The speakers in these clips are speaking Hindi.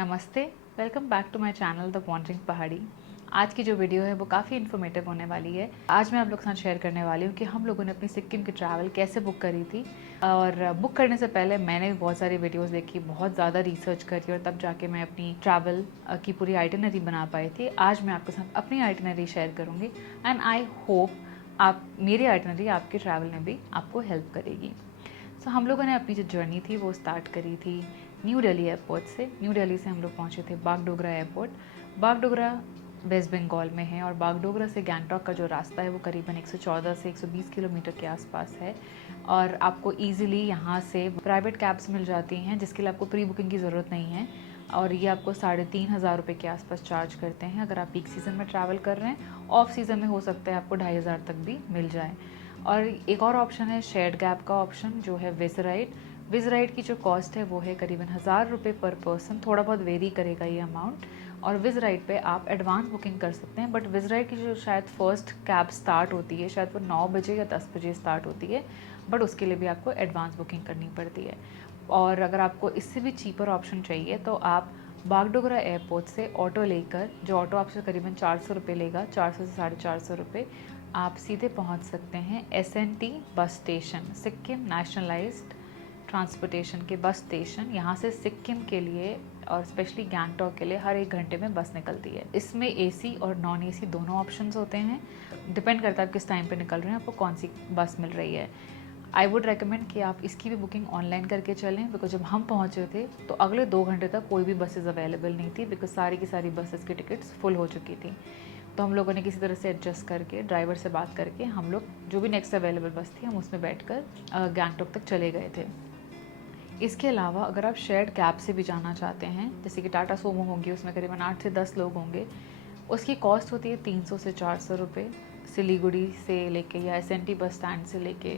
नमस्ते, welcome back to my channel the wandering Pahadi. आज की जो वीडियो है वो काफ़ी इन्फॉर्मेटिव होने वाली है। आज मैं आप लोग के साथ शेयर करने वाली हूँ कि हम लोगों ने अपनी सिक्किम की ट्रैवल कैसे बुक करी थी। और बुक करने से पहले मैंने भी बहुत सारी वीडियोस देखी, बहुत ज़्यादा रिसर्च करी और तब जाके मैं अपनी ट्रैवल की पूरी आइटिनरी बना पाई थी। आज मैं आपके साथ अपनी आइटिनरी शेयर करूँगी एंड आई होप आप मेरी आइटिनरी आपके ट्रैवल में भी आपको हेल्प करेगी। सो हम लोगों ने अपनी जो जर्नी थी वो स्टार्ट करी थी न्यू दिल्ली एयरपोर्ट से। न्यू दिल्ली से हम लोग पहुँचे थे बागडोगरा एयरपोर्ट। बागडोगरा वेस्ट बंगाल में है और बागडोगरा से गैंगटॉक का जो रास्ता है वो करीबन 114 से 120 किलोमीटर के आसपास है। और आपको ईजिली यहाँ से प्राइवेट कैब्स मिल जाती हैं जिसके लिए आपको प्री बुकिंग की ज़रूरत नहीं है। और ये आपको 3,500 के आसपास चार्ज करते हैं अगर आप पीक सीज़न में ट्रैवल कर रहे हैं। ऑफ सीज़न में हो सकता है आपको 2,500 तक भी मिल जाए। और एक और ऑप्शन है शेयर्ड कैब का ऑप्शन जो है विज राइड। विज राइड की जो कॉस्ट है वो है करीबन 1,000 रुपये पर पर्सन, थोड़ा बहुत वेरी करेगा ये अमाउंट। और विज राइड पे आप एडवांस बुकिंग कर सकते हैं, बट विज राइड की जो शायद फर्स्ट कैब स्टार्ट होती है शायद वो 9 बजे या 10 बजे स्टार्ट होती है, बट उसके लिए भी आपको एडवांस बुकिंग करनी पड़ती है। और अगर आपको इससे भी चीपर ऑप्शन चाहिए तो आप बागडोगरा एयरपोर्ट से ऑटो लेकर, जो ऑटो आपसे करीबन 400 रुपये लेगा, 400 से 450 रुपये, आप सीधे पहुंच सकते हैं SNT bus station, Sikkim nationalised transportation के बस स्टेशन। यहाँ से सिक्किम के लिए और स्पेशली गैंगटॉक के लिए हर 1 घंटे में बस निकलती है। इसमें AC और नॉन AC दोनों ऑप्शंस होते हैं, डिपेंड करता है आप किस टाइम पे निकल रहे हैं, आपको कौन सी बस मिल रही है। आई वुड रेकमेंड कि आप इसकी भी बुकिंग ऑनलाइन करके चलें, बिकॉज जब हम पहुँचे थे तो अगले 2 घंटे तक कोई भी बसेज अवेलेबल नहीं थी, बिकॉज सारी की सारी बसेस की टिकट्स फुल हो चुकी थी। तो हम लोगों ने किसी तरह से एडजस्ट करके ड्राइवर से बात करके हम लोग जो भी नेक्स्ट अवेलेबल बस थी हम उसमें बैठकर गैंगटॉक तक चले गए थे। इसके अलावा अगर आप शेयर्ड कैब से भी जाना चाहते हैं, जैसे कि टाटा सोमो होंगी, उसमें करीबन 8 से 10 लोग होंगे, उसकी कॉस्ट होती है 300 से 400 रुपये सिलीगुड़ी से लेके या SNT बस स्टैंड से लेके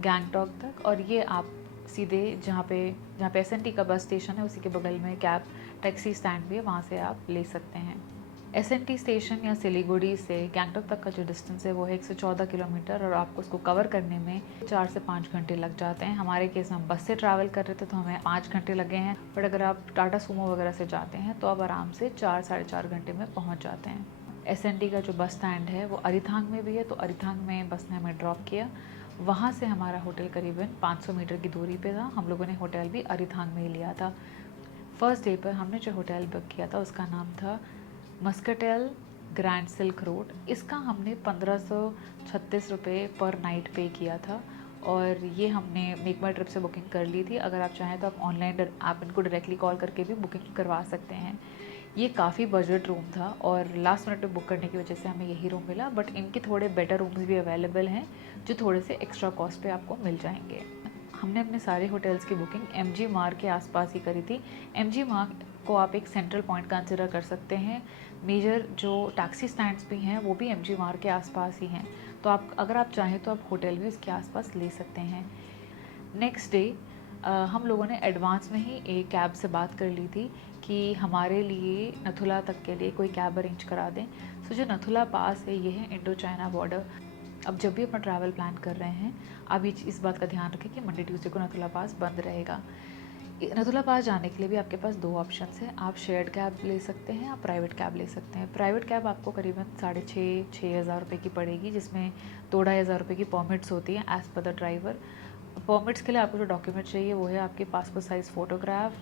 गैंगटॉक तक। और ये आप सीधे जहाँ पे SNT का बस स्टेशन है उसी के बगल में कैब टैक्सी स्टैंड भी है, वहाँ से आप ले सकते हैं। SNT स्टेशन या सिलीगुड़ी से गैंगटॉक तक का जो डिस्टेंस है वो है 114 किलोमीटर और आपको उसको कवर करने में 4 से 5 घंटे लग जाते हैं। हमारे केस में हम बस से ट्रैवल कर रहे थे तो हमें 5 घंटे लगे हैं, बट अगर आप टाटा सूमो वगैरह से जाते हैं तो आप आराम से 4 साढ़े 4 घंटे में पहुँच जाते हैं। SNT का जो बस स्टैंड है वो अरिथांग में भी है, तो अरिथांग में बस ने हमें ड्रॉप किया। वहाँ से हमारा होटल करीबन 500 मीटर की दूरी पे था। हम लोगों ने होटल भी अरिथांग में ही लिया था। फर्स्ट डे पर हमने जो होटल बुक किया था उसका नाम था मस्कटेल ग्रैंड सिल्क रोड। इसका हमने 1536 रुपये पर नाइट पे किया था और ये हमने मेक माई ट्रिप से बुकिंग कर ली थी। अगर आप चाहें तो आप ऑनलाइन आप इनको डायरेक्टली कॉल करके भी बुकिंग करवा सकते हैं। ये काफ़ी बजट रूम था और लास्ट मिनट पे बुक करने की वजह से हमें यही रूम मिला, बट इनके थोड़े बेटर रूम्स भी अवेलेबल हैं जो थोड़े से एक्स्ट्रा कॉस्ट पे आपको मिल जाएंगे। हमने अपने सारे होटल्स की बुकिंग MG मार्ग के आसपास ही करी थी। MG मार्ग को आप एक सेंट्रल पॉइंट कंसिडर कर सकते हैं। मेजर जो टैक्सी स्टैंड्स भी हैं वो भी MG मार्ग के आसपास ही हैं, तो आप अगर आप चाहें तो आप होटल भी इसके आसपास ले सकते हैं। नेक्स्ट डे हम लोगों ने एडवांस में ही एक कैब से बात कर ली थी कि हमारे लिए नथुला तक के लिए कोई कैब अरेंज करा दें। सो जो नथुला पास है ये है इंडो चाइना बॉर्डर। अब जब भी अपना ट्रैवल प्लान कर रहे हैं आप इस बात का ध्यान रखें कि मंडे ट्यूसडे को नथुला पास बंद रहेगा। नथुला पास जाने के लिए भी आपके पास 2 ऑप्शंस हैं, आप शेयर्ड कैब ले सकते हैं, आप प्राइवेट कैब ले सकते हैं। प्राइवेट कैब आपको करीबन 6,500 रुपये की पड़ेगी, जिसमें 2,500 रुपये की परमिट्स होती हैं as per the driver. Permits के लिए आपको जो डॉक्यूमेंट चाहिए वो है आपके पासपोर्ट साइज़ फ़ोटोग्राफ,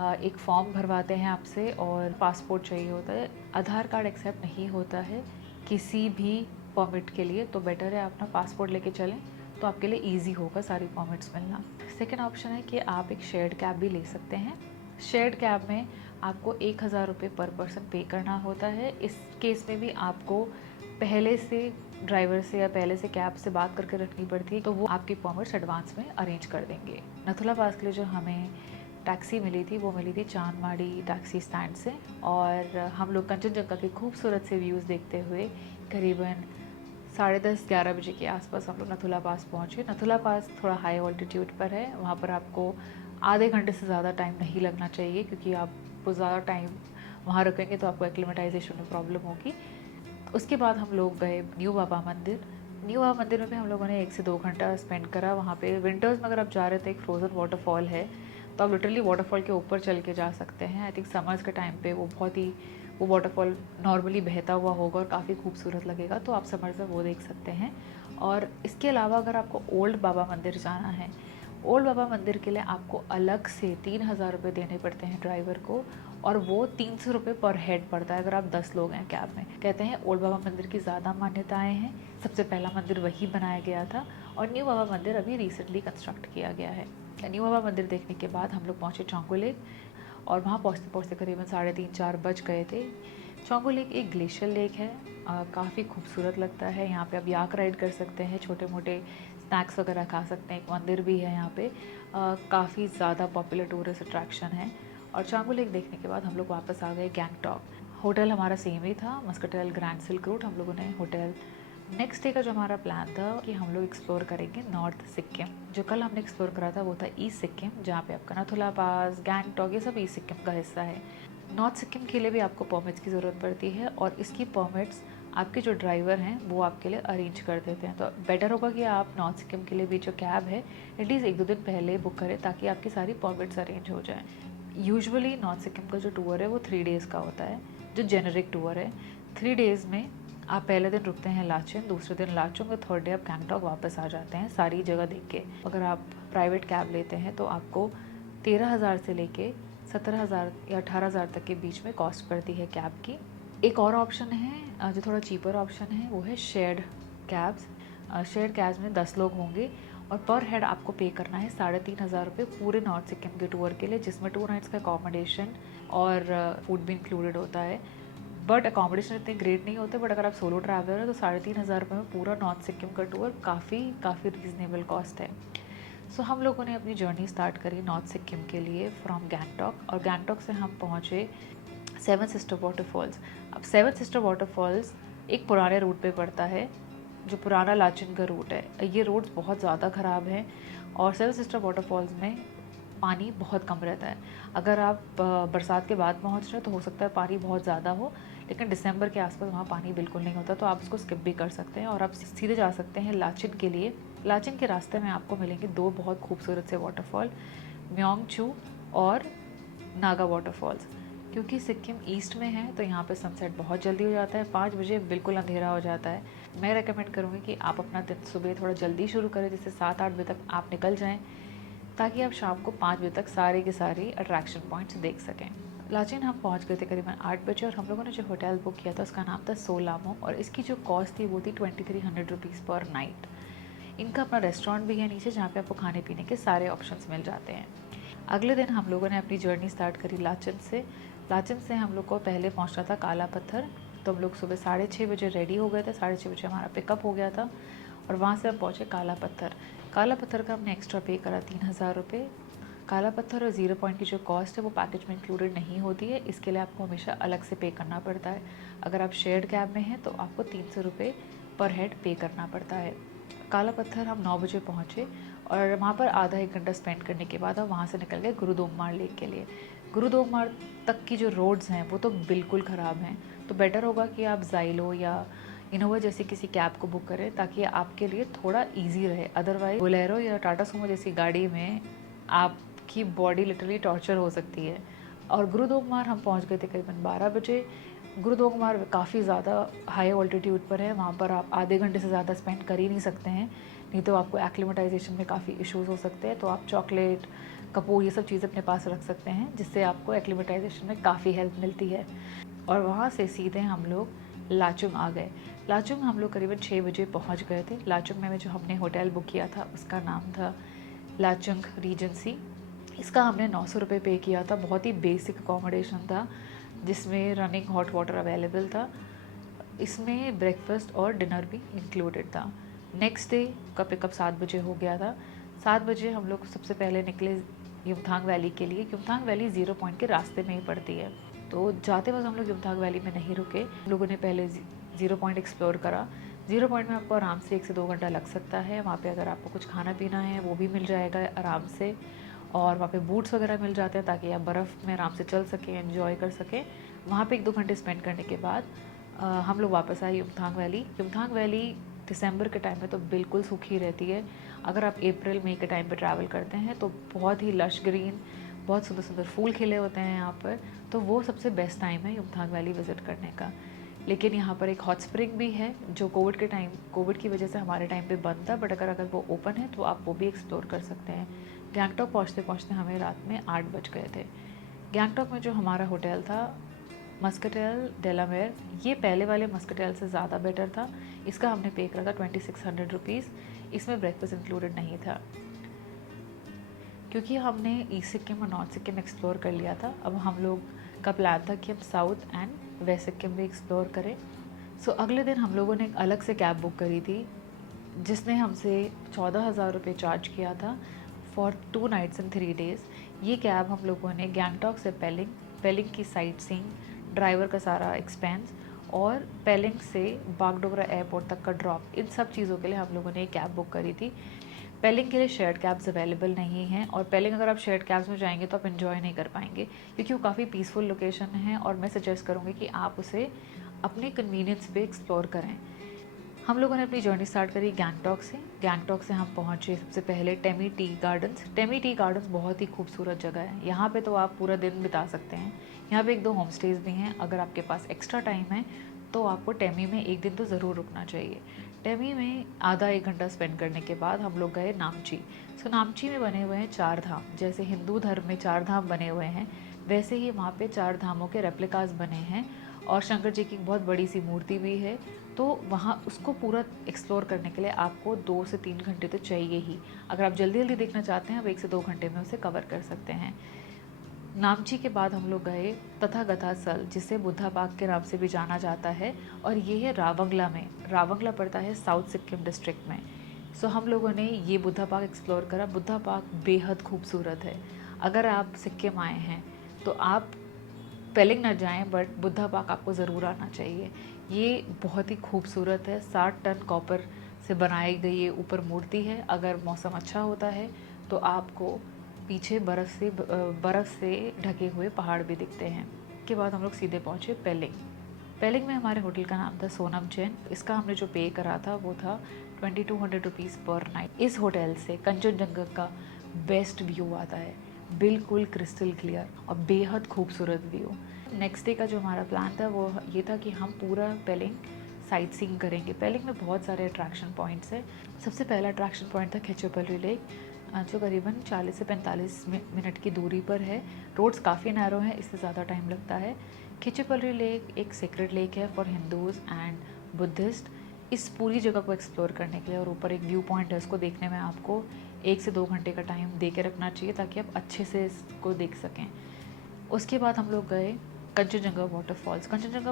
एक फॉर्म भरवाते हैं आपसे और पासपोर्ट चाहिए होता है। आधार कार्ड एक्सेप्ट नहीं होता है किसी भी परमिट के लिए, तो बेटर है अपना पासपोर्ट लेके चलें तो आपके लिए इजी होगा सारी परमिट्स मिलना। सेकेंड ऑप्शन है कि आप एक शेयर्ड कैब भी ले सकते हैं। शेयर्ड कैब में आपको 1,000 रुपये पर पर्सन पे करना होता है। इस केस में भी आपको पहले से ड्राइवर से या पहले से कैब से बात करके रखनी पड़ती है, तो वो आपकी परमिट्स एडवांस में अरेंज कर देंगे। नथुला पास के लिए जो हमें टैक्सी मिली थी वो मिली थी चांदमाड़ी टैक्सी स्टैंड से, और हम लोग कंचनजंगा के खूबसूरत से व्यूज़ देखते हुए करीबन 10:30-11 बजे के आसपास हम लोग नथुला पास पहुँचे। नथुला पास थोड़ा हाई ऑल्टीट्यूड पर है, वहाँ पर आपको आधे घंटे से ज़्यादा टाइम नहीं लगना चाहिए, क्योंकि आप ज़्यादा टाइम वहाँ रुकेंगे तो आपको एक्लिमेटाइजेशन में प्रॉब्लम होगी। उसके बाद हम लोग गए न्यू बाबा मंदिर। न्यू बाबा मंदिर में भी हम लोगों ने 1 से 2 घंटा स्पेंड करा। वहाँ पे विंटर्स में अगर आप जा रहे थे एक फ्रोज़न वाटरफॉल है तो आप लिटरली वाटरफॉल के ऊपर चल के जा सकते हैं। आई थिंक समर्स के टाइम पे वो वाटरफॉल नॉर्मली बहता हुआ होगा और काफ़ी खूबसूरत लगेगा, तो आप समर्स में वो देख सकते हैं। और इसके अलावा अगर आपको ओल्ड बाबा मंदिर जाना है, ओल्ड बाबा मंदिर के लिए आपको अलग से 3,000 रुपये देने पड़ते हैं ड्राइवर को, और वो 300 रुपये पर हेड पड़ता है अगर आप 10 लोग हैं कैब में। कहते हैं ओल्ड बाबा मंदिर की ज़्यादा मान्यताएं हैं, सबसे पहला मंदिर वही बनाया गया था, और न्यू बाबा मंदिर अभी रिसेंटली कंस्ट्रक्ट किया गया है। न्यू बाबा मंदिर देखने के बाद हम लोग पहुँचे चौंको लेक, और वहाँ पहुँचते पहुँचते करीबन 3:30-4 बज गए थे। चौंको लेक एक ग्लेशियर लेक है, काफ़ी खूबसूरत लगता है। यहाँ पे आप याक राइड कर सकते हैं, छोटे मोटे स्नैक्स वगैरह खा सकते हैं, एक मंदिर भी है यहाँ पे। काफ़ी ज़्यादा पॉपुलर टूरिस्ट अट्रैक्शन है। और चौंको लेक देखने के बाद हम लोग वापस आ गए गैंगटॉक। होटल हमारा सेम ही था, मस्कटेल ग्रैंड सिल्क रूट हम लोगों ने होटल। नेक्स्ट डे का जो हमारा प्लान था कि हम लोग एक्सप्लोर करेंगे नॉर्थ सिक्किम। जो कल हमने एक्सप्लोर करा था वो था ईस्ट सिक्किम, जहाँ पे आपका नथुला पास, गैंगटॉक, ये सब ईस्ट सिक्किम का हिस्सा है। नॉर्थ सिक्किम के लिए भी आपको परमिट्स की ज़रूरत पड़ती है, और इसकी परमिट्स आपके जो ड्राइवर हैं वो आपके लिए अरेंज कर देते हैं। तो बेटर होगा कि आप नॉर्थ सिक्किम के लिए भी जो कैब है एटलीस्ट 1-2 दिन पहले बुक करें, ताकि आपकी सारी परमिट्स अरेंज हो जाएँ। यूजुअली नॉर्थ सिक्किम का जो टूर है वो 3 डेज़ का होता है, जो जेनरिक टूर है। 3 डेज़ में आप पहले दिन रुकते हैं लाचेन, दूसरे दिन लाचुंग, और थर्ड डे आप गैंगटॉक वापस आ जाते हैं सारी जगह देख के। अगर आप प्राइवेट कैब लेते हैं तो आपको 13,000 से लेके 17,000 या 18,000 तक के बीच में कॉस्ट पड़ती है कैब की। एक और ऑप्शन है जो थोड़ा चीपर ऑप्शन है, वो है शेयर्ड कैब्स। शेयर्ड कैब्स में 10 लोग होंगे, और पर हेड आपको पे करना है 3,500 रुपये पूरे नॉर्थ सिक्किम के टूर के लिए, जिसमें 2 नाइट्स का अकोमोडेशन और फूड भी इंक्लूडेड होता है। बट अकोमोडेशन इतने ग्रेट नहीं होते, बट अगर आप सोलो ट्रैवलर है तो 3,500 रुपये में पूरा नॉर्थ सिक्किम का टूर काफ़ी रीज़नेबल कॉस्ट है। सो हम लोगों ने अपनी जर्नी स्टार्ट करी नॉर्थ सिक्किम के लिए फ्रॉम गैंगटॉक, और गैंगटॉक से हम पहुँचे 7 सिस्टर वाटरफॉल्स। अब 7 सिस्टर वाटरफॉल्स एक पुराने रूट पे पड़ता है, जो पुराना लाचुंग का रूट है। ये रोड्स बहुत ज़्यादा ख़राब हैं, और 7 सिस्टर वाटरफॉल्स में पानी बहुत कम रहता है। अगर आप बरसात के बाद पहुंच रहे हैं तो हो सकता है पानी बहुत ज़्यादा हो, लेकिन दिसंबर के आसपास वहाँ पानी बिल्कुल नहीं होता, तो आप उसको स्किप भी कर सकते हैं और आप सीधे जा सकते हैं लाचिन के लिए। लाचिन के रास्ते में आपको मिलेंगे 2 बहुत खूबसूरत से वाटरफॉल, म्योंगचू और नागा वाटरफॉल्स। क्योंकि सिक्किम ईस्ट में है तो यहाँ पे सनसेट बहुत जल्दी हो जाता है, 5 बजे बिल्कुल अंधेरा हो जाता है। मैं रेकमेंड करूँगी कि आप अपना दिन सुबह थोड़ा जल्दी शुरू करें, जिससे 7-8 बजे तक आप निकल जाएँ, ताकि आप शाम को 5 बजे तक सारे के सारे अट्रैक्शन पॉइंट्स देख सकें। लाचेन हम पहुंच गए थे करीबन 8 बजे, और हम लोगों ने जो होटल बुक किया था उसका नाम था सोलामो, और इसकी जो कॉस्ट थी वो थी 2300 रुपीज़ पर नाइट। इनका अपना रेस्टोरेंट भी है नीचे, जहाँ पे आपको खाने पीने के सारे ऑप्शंस मिल जाते हैं। अगले दिन हम लोगों ने अपनी जर्नी स्टार्ट करी लाचन से। लाचन से हम लोग को पहले पहुँचना था काला पत्थर, तो हम लोग सुबह 6:30 बजे रेडी हो गए थे, 6:30 बजे हमारा पिकअप हो गया था, और वहाँ से हम पहुँचे काला पत्थर। काला पत्थर का हमने एक्स्ट्रा पे करा 3,000 रुपये। काला पत्थर और 0 पॉइंट की जो कॉस्ट है वो पैकेज में इंक्लूडेड नहीं होती है, इसके लिए आपको हमेशा अलग से पे करना पड़ता है। अगर आप शेयर्ड कैब में हैं तो आपको 300 रुपये पर हेड पे करना पड़ता है। काला पत्थर हम 9 बजे पहुँचे, और वहाँ पर आधा 1 घंटा स्पेंड करने के बाद हम वहाँ से निकल गए गुरुदोमार लेक के लिए। गुरुदोमार तक की जो रोड्स हैं वो तो बिल्कुल ख़राब हैं, तो बेटर होगा कि आप ज़ाइलो या इनोवा जैसी किसी कैब को बुक करें, ताकि आपके लिए थोड़ा इजी रहे। अदरवाइज बोलेरो या टाटा सुमो जैसी गाड़ी में आपकी बॉडी लिटरली टॉर्चर हो सकती है। और गुरुदोमार हम पहुंच गए थे करीबन 12 बजे। गुरुदोमार काफ़ी ज़्यादा हाई ऑल्टीट्यूड पर है, वहाँ पर आप आधे घंटे से ज़्यादा स्पेंड कर ही नहीं सकते हैं, नहीं तो आपको एक्लिमेटाइजेशन में काफ़ी इश्यूज़ हो सकते हैं। तो आप चॉकलेट, कपूर, ये सब चीज़ें अपने पास रख सकते हैं, जिससे आपको एक्लिमेटाइजेशन में काफ़ी हेल्प मिलती है। और वहाँ से सीधे हम लोग लाचुंग आ गए। लाचुंग हम लोग करीबन 6 बजे पहुँच गए थे। लाचुंग में जो हमने होटल बुक किया था उसका नाम था लाचुंग रीजेंसी। इसका हमने 900 रुपये पे किया था। बहुत ही बेसिक अकोमोडेशन था, जिसमें रनिंग हॉट वाटर अवेलेबल था। इसमें ब्रेकफास्ट और डिनर भी इंक्लूडेड था। नेक्स्ट डे का पिकअप 7 बजे हो गया था। 7 बजे हम लोग सबसे पहले निकले युमथांग वैली के लिए। युमथांग वैली 0 पॉइंट के रास्ते में ही पड़ती है, तो जाते वक्त हम लोग युमथांग वैली में नहीं रुके। हम लोगों ने पहले 0 पॉइंट एक्सप्लोर करा। 0 पॉइंट में आपको आराम से 1 से 2 घंटा लग सकता है। वहाँ पे अगर आपको कुछ खाना पीना है वो भी मिल जाएगा आराम से, और वहाँ पे बूट्स वगैरह मिल जाते हैं, ताकि आप बर्फ़ में आराम से चल सकें, एंजॉय कर सकें। वहाँ पे 1-2 घंटे स्पेंड करने के बाद हम लोग वापस आए युमथांग वैली। युमथांग वैली दिसंबर के टाइम में तो बिल्कुल सूखी रहती है। अगर आप अप्रैल मई के टाइम पे ट्रैवल करते हैं तो बहुत ही लश ग्रीन, बहुत सुंदर सुंदर फूल खिले होते हैं यहाँ पर, तो वो सबसे बेस्ट टाइम है युमथांग वैली विज़िट करने का। लेकिन यहाँ पर एक हॉट स्प्रिंग भी है जो कोविड की वजह से हमारे टाइम पे बंद था, बट अगर वो ओपन है तो आप वो भी एक्सप्लोर कर सकते हैं। गैंगटॉक पहुँचते पहुँचते हमें रात में 8 बज गए थे। गैंगटॉक में जो हमारा होटल था मस्कटेल डेलावेयर, ये पहले वाले मस्कटेल से ज़्यादा बेटर था। इसका हमने पे करा था 2600 रुपीज़। इसमें ब्रेकफास्ट इंक्लूडेड नहीं था क्योंकि हमने ईस्ट सिक्किम और नॉर्थ सिक्किम एक्सप्लोर कर लिया था। अब हम लोग का प्लान था कि हम साउथ एंड वेस्ट सिक्किम भी एक्सप्लोर करें। सो अगले दिन हम लोगों ने एक अलग से कैब बुक करी थी जिसने हमसे 14,000 रुपये चार्ज किया था फॉर 2 नाइट्स एंड 3 डेज़। ये कैब हम लोगों ने गैंगटॉक से पेलिंग की साइट सीइंग, ड्राइवर का सारा एक्सपेंस और पेलिंग से बागडोगरा एयरपोर्ट तक का ड्रॉप, इन सब चीज़ों के लिए हम लोगों ने एक कैब बुक करी थी। पेलिंग के लिए शेयर्ड कैब्स अवेलेबल नहीं हैं, और पेलिंग अगर आप शेयर्ड कैब्स में जाएंगे तो आप इन्जॉय नहीं कर पाएंगे क्योंकि वो काफ़ी पीसफुल लोकेशन है, और मैं सजेस्ट करूँगी कि आप उसे अपने कन्वीनियंस पे एक्सप्लोर करें। हम लोगों ने अपनी जर्नी स्टार्ट करी गैंगटॉक से हम पहुँचे सबसे पहले टेमी टी गार्डन्स बहुत ही खूबसूरत जगह है। यहाँ पे तो आप पूरा दिन बिता सकते हैं। यहाँ पे 1-2 होम स्टेज भी हैं। अगर आपके पास एक्स्ट्रा टाइम है तो आपको टेमी में एक दिन तो ज़रूर रुकना चाहिए। टेमी में आधा 1 घंटा स्पेंड करने के बाद हम लोग गए नामची। नामची में बने हुए हैं 4 धाम। जैसे हिंदू धर्म में 4 धाम बने हुए हैं, वैसे ही वहाँ पे 4 धामों के रेप्लिकास बने हैं, और शंकर जी की बहुत बड़ी सी मूर्ति भी है। तो वहाँ उसको पूरा एक्सप्लोर करने के लिए आपको 2 से 3 घंटे तो चाहिए ही। अगर आप जल्दी जल्दी देखना चाहते हैं, आप 1 से 2 घंटे में उसे कवर कर सकते हैं। नामची के बाद हम लोग गए तथागता स्थल, जिसे बुद्धा पार्क के नाम से भी जाना जाता है, और ये है रावंगला पड़ता है साउथ सिक्किम डिस्ट्रिक्ट में। हम लोगों ने ये बुद्धा पार्क एक्सप्लोर करा। बुद्धा पार्क बेहद खूबसूरत है। अगर आप सिक्किम आए हैं तो आप पेलिंग ना जाएं, बट बुद्धा पार्क आपको ज़रूर आना चाहिए। ये बहुत ही खूबसूरत है। 60 टन कॉपर से बनाई गई ये ऊपर मूर्ति है। अगर मौसम अच्छा होता है तो आपको पीछे बर्फ़ से ढके हुए पहाड़ भी दिखते हैं। के बाद हम लोग सीधे पहुँचे पेलिंग में हमारे होटल का नाम था सोनम चैन। इसका हमने जो पे करा था वो था 2200 रुपीज़ पर नाइट। इस होटल से कंचनजंगा का बेस्ट व्यू आता है, बिल्कुल क्रिस्टल क्लियर और बेहद खूबसूरत व्यू। नेक्स्ट डे का जो हमारा प्लान था वो ये था कि हम पूरा पेलिंग साइट सीइंग करेंगे। पेलिंग में बहुत सारे अट्रैक्शन पॉइंट्स हैं। सबसे पहला अट्रैक्शन पॉइंट था खिचुपल्ली लेक, जो करीबन 40 से 45 मिनट की दूरी पर है। रोड्स काफ़ी नैरो हैं, इससे ज़्यादा टाइम लगता है। खिचुपल्ली लेक एक सेक्रेड लेक है फॉर हिंदूज़ एंड बुद्धिस्ट। इस पूरी जगह को एक्सप्लोर करने के लिए, और ऊपर एक व्यू पॉइंट है, उसको देखने में आपको 1 से 2 घंटे का टाइम दे के रखना चाहिए ताकि आप अच्छे से इसको देख सकें। उसके बाद हम लोग गए कंचनजंगा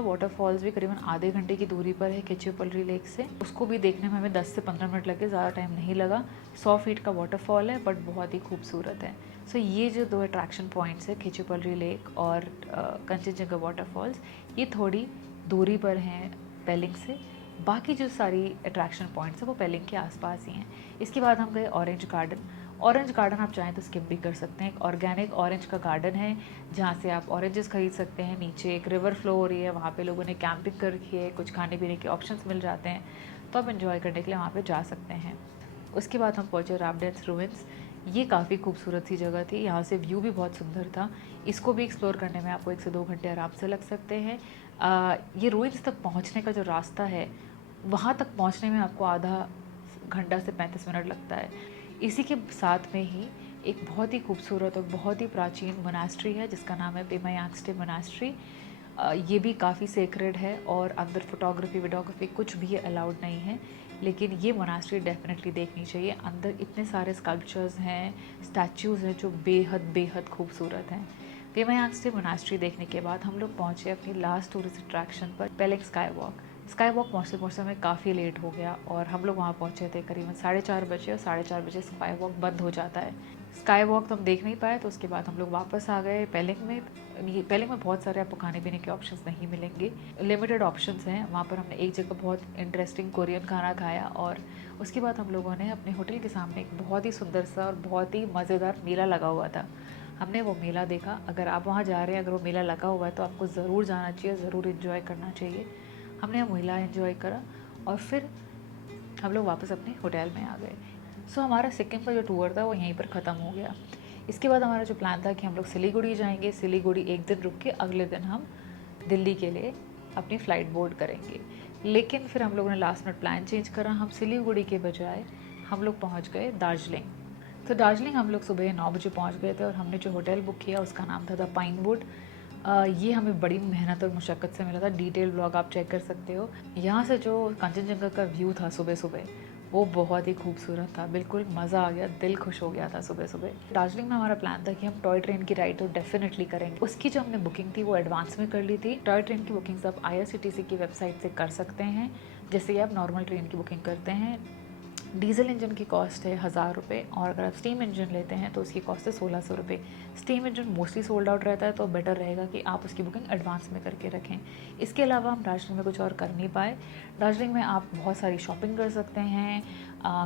वाटरफॉल्स भी करीबन आधे घंटे की दूरी पर है खिचुपल्ली लेक से। उसको भी देखने में हमें 10 से 15 मिनट लगे, ज़्यादा टाइम नहीं लगा। 100 फीट का वाटरफॉल है, बट बहुत ही खूबसूरत है। ये जो 2 अट्रैक्शन पॉइंट्स है, खिचुपल्ली लेक और कंचनजंगा वाटरफॉल्स, ये थोड़ी दूरी पर हैं पेलिंग से। बाकी जो सारी अट्रैक्शन पॉइंट्स हैं वो पेलिंग के आसपास ही हैं। इसके बाद हम गए ऑरेंज गार्डन आप चाहें तो स्किप भी कर सकते हैं। एक ऑर्गेनिक ऑरेंज का गार्डन है जहाँ से आप ऑरेंजेस खरीद सकते हैं। नीचे एक रिवर फ्लो हो रही है, वहाँ पे लोगों ने कैंपिंग कर रखी है, कुछ खाने पीने के ऑप्शंस मिल जाते हैं, तो आप इन्जॉय करने के लिए वहाँ पे जा सकते हैं। उसके बाद हम पहुँचे रामडेंस रूइंस। ये काफ़ी खूबसूरत सी जगह थी, यहाँ से व्यू भी बहुत सुंदर था। इसको भी एक्सप्लोर करने में आपको 1 से 2 घंटे आराम से लग सकते हैं। ये रूइंस तक पहुँचने का जो रास्ता है, वहाँ तक पहुँचने में आपको आधा घंटा से 35 मिनट लगता है। इसी के साथ में ही एक बहुत ही खूबसूरत और बहुत ही प्राचीन मोनास्ट्री है जिसका नाम है पेमा यांगस्टे मोनास्ट्री। ये भी काफ़ी सेक्रेड है, और अंदर फोटोग्राफी वीडियोग्राफी कुछ भी अलाउड नहीं है, लेकिन ये मोनास्ट्री डेफिनेटली देखनी चाहिए। अंदर इतने सारे स्कल्पचर्स हैं, स्टैचूज़ हैं जो बेहद खूबसूरत हैं। पेमा यांगस्टे मोनास्ट्री देखने के बाद हम लोग पहुँचे अपनी लास्ट टूरिस्ट अट्रैक्शन पर, पेलिंग स्काई वॉक पहुँचते हमें काफ़ी लेट हो गया, और हम लोग वहाँ पहुँचे थे करीबन 4:30 बजे, और 4:30 बजे स्काई वॉक बंद हो जाता है। स्काई वॉक तो हम देख नहीं पाए, तो उसके बाद हम लोग वापस आ गए पेलिंग में। पेलिंग में बहुत सारे आपको खाने पीने के ऑप्शंस नहीं मिलेंगे, लिमिटेड ऑप्शंस हैं। वहाँ पर हमने एक जगह बहुत इंटरेस्टिंग कोरियन खाना खाया, और उसके बाद हम लोगों ने अपने होटल के सामने एक बहुत ही सुंदर सा और बहुत ही मज़ेदार मेला लगा हुआ था, हमने वो मेला देखा। अगर आप वहाँ जा रहे हैं, अगर वो मेला लगा हुआ है तो आपको ज़रूर जाना चाहिए, ज़रूर इन्जॉय करना चाहिए। हमने वो मेला एंजॉय करा, और फिर हम लोग वापस अपने होटल में आ गए। हमारा सिक्किम का जो टूर था वो यहीं पर ख़त्म हो गया। इसके बाद हमारा जो प्लान था कि हम लोग सिलीगुड़ी जाएंगे, सिलीगुड़ी एक दिन रुक के अगले दिन हम दिल्ली के लिए अपनी फ़्लाइट बोर्ड करेंगे। लेकिन फिर हम लोगों ने लास्ट मिनट प्लान चेंज करा, हम सिलीगुड़ी के बजाय हम लोग पहुंच गए दार्जिलिंग। तो दार्जिलिंग हम लोग सुबह 9 बजे पहुंच गए थे और हमने जो होटल बुक किया उसका नाम था द पाइनवुड। ये हमें बड़ी मेहनत और मुशक्क़त से मिला था। डिटेल ब्लॉग आप चेक कर सकते हो। यहाँ से जो कंचनजंगा का व्यू था सुबह सुबह, वो बहुत ही खूबसूरत था, बिल्कुल मज़ा आ गया, दिल खुश हो गया था सुबह सुबह। दार्जिलिंग में हमारा प्लान था कि हम टॉय ट्रेन की राइड तो डेफिनेटली करेंगे। उसकी जो हमने बुकिंग थी वो एडवांस में कर ली थी। टॉय ट्रेन की बुकिंग आप IRCTC की वेबसाइट से कर सकते हैं, जैसे ही आप नॉर्मल ट्रेन की बुकिंग करते हैं। डीजल इंजन की कॉस्ट है 1000 रुपये और अगर आप स्टीम इंजन लेते हैं तो उसकी कॉस्ट है 1600 रुपये। Steam engine mostly sold out रहता है, तो बेटर रहेगा कि आप उसकी बुकिंग एडवांस में करके रखें। इसके अलावा हम दार्जिलिंग में कुछ और कर नहीं पाए। दार्जिलिंग में आप बहुत सारी शॉपिंग कर सकते हैं,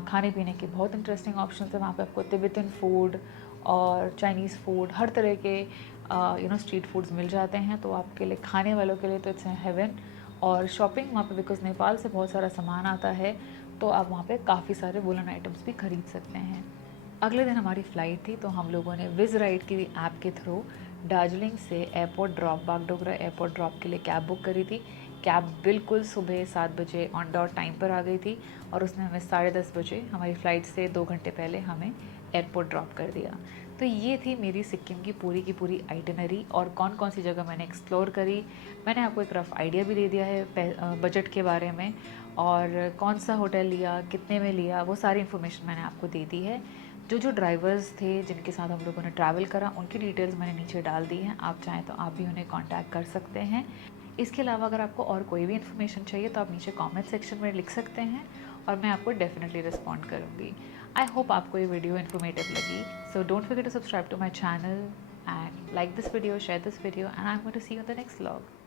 खाने पीने के बहुत इंटरेस्टिंग ऑप्शन है वहाँ पे। आपको तिब्बतन फूड और चाइनीज़ फूड, हर तरह के स्ट्रीट फूड्स मिल जाते हैं, तो आपके लिए, खाने वालों के लिए तो इट्स हेवन। और शॉपिंग वहाँ पे, बिकॉज नेपाल से बहुत सारा सामान आता है, तो आप वहाँ पे काफ़ी सारे वुलन आइटम्स भी खरीद सकते हैं। अगले दिन हमारी फ़्लाइट थी, तो हम लोगों ने विज़ राइड की ऐप के थ्रू दार्जिलिंग से airport drop, Bagdogra airport drop के लिए कैब बुक करी थी। कैब बिल्कुल सुबह 7 बजे ऑन डॉट टाइम पर आ गई थी और उसने हमें 10:30 बजे हमारी फ़्लाइट से 2 घंटे पहले हमें एयरपोर्ट ड्रॉप कर दिया। तो ये थी मेरी सिक्किम की पूरी आइटिनरी और कौन कौन सी जगह मैंने एक्सप्लोर करी। मैंने आपको एक रफ़ आइडिया भी दे दिया है बजट के बारे में, और कौन सा होटल लिया, कितने में लिया, वो सारी इन्फॉर्मेशन मैंने आपको दे दी है। जो ड्राइवर्स थे जिनके साथ हम लोगों ने ट्रैवल करा, उनकी डिटेल्स मैंने नीचे डाल दी हैं। आप चाहें तो आप भी उन्हें कांटेक्ट कर सकते हैं। इसके अलावा अगर आपको और कोई भी इन्फॉर्मेशन चाहिए तो आप नीचे कमेंट सेक्शन में लिख सकते हैं और मैं आपको डेफिनेटली रिस्पॉन्ड करूँगी। आई होप आपको ये वीडियो इन्फॉर्मेटिव लगी। So don't forget to subscribe to my channel and like this video, share this video, and I'm going to see you in the next vlog.